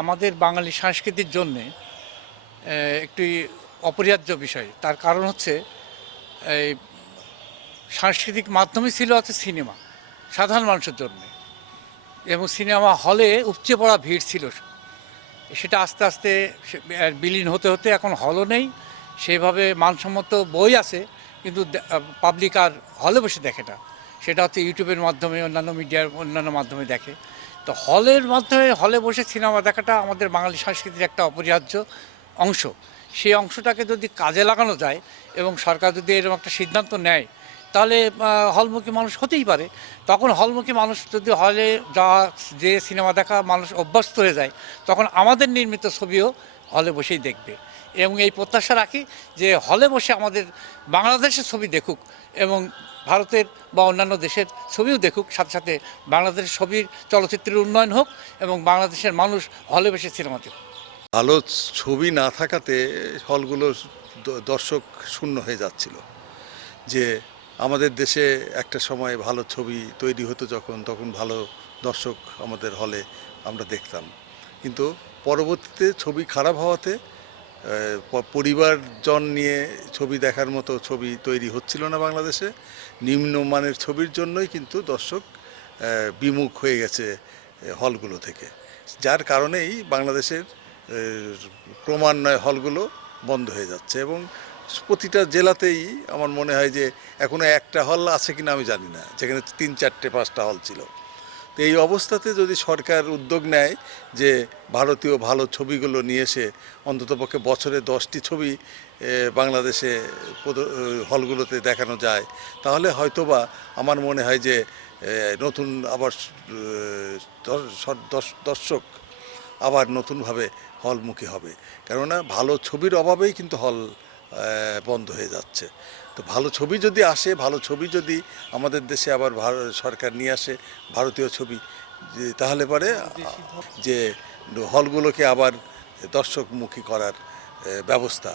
আমাদের বাঙালি সংস্কৃতির জন্যে একটি অপরিহার্য বিষয়। তার কারণ হচ্ছে এই সাংস্কৃতিক মাধ্যমই ছিল হচ্ছে সিনেমা সাধারণ মানুষের জন্যে, এবং সিনেমা হলে উপচে পড়া ভিড় ছিল। সেটা আস্তে আস্তে বিলীন হতে হতে এখন হলও নেই, সেভাবে মানসম্মত বই আছে কিন্তু পাবলিক আর হলে বসে দেখে না। সেটা হচ্ছে ইউটিউবের মাধ্যমে, অন্যান্য মিডিয়ার অন্যান্য মাধ্যমে দেখে। তো হলের মাধ্যমে হলে বসে সিনেমা দেখাটা আমাদের বাঙালি সংস্কৃতির একটা অপরিহার্য অংশ। সেই অংশটাকে যদি কাজে লাগানো যায় এবং সরকার যদি এরকম একটা সিদ্ধান্ত নেয়, তাহলে হলমুখী মানুষ হতেই পারে। তখন হলমুখী মানুষ যদি হলে যে সিনেমা দেখা মানুষ অভ্যস্ত হয়ে যায়, তখন আমাদের নির্মিত ছবিও হলে বসেই দেখবে। এবং এই প্রত্যাশা রাখি যে হলে বসে আমাদের বাংলাদেশের ছবি দেখুক এবং ভারতের বা অন্যান্য দেশের ছবিও দেখুক, সাথে সাথে বাংলাদেশের ছবির চলচ্চিত্রের উন্নয়ন হোক এবং বাংলাদেশের মানুষ হলে বসে সিনেমা দেখুক। ভালো ছবি না থাকাতে হলগুলো দর্শক শূন্য হয়ে যাচ্ছিল। যে আমাদের দেশে একটা সময় ভালো ছবি তৈরি হতো তখন ভালো দর্শক আমাদের হলে আমরা দেখতাম। কিন্তু পরবর্তীতে ছবি খারাপ হওয়াতে পরিবারজন নিয়ে ছবি দেখার মতো ছবি তৈরি হচ্ছিল না বাংলাদেশে। নিম্নমানের ছবির জন্যই কিন্তু দর্শক বিমুখ হয়ে গেছে হলগুলো থেকে, যার কারণেই বাংলাদেশের ক্রমান্বয়ে হলগুলো বন্ধ হয়ে যাচ্ছে। এবং প্রতিটা জেলাতেই আমার মনে হয় যে এখনও একটা হল আছে কিনা আমি জানি না, যেখানে 3, 4, 5টা হল ছিল। তো এই অবস্থাতে যদি সরকার উদ্যোগ নেয় যে ভারতীয় ভালো ছবিগুলো নিয়ে এসে অন্ততপক্ষে বছরে 10টি ছবি বাংলাদেশে হলগুলোতে দেখানো যায়, তাহলে হয়তোবা আমার মনে হয় যে নতুন আবার দর্শক আবার নতুনভাবে হলমুখী হবে। কেননা ভালো ছবির অভাবেই কিন্তু হল বন্ধ হয়ে যাচ্ছে। তো ভালো ছবি যদি আসে, ভালো ছবি যদি আমাদের দেশে আবার সরকার নিয়ে আসে ভারতীয় ছবি, তাহলে পরে যে হলগুলোকে আবার দর্শকমুখী করার ব্যবস্থা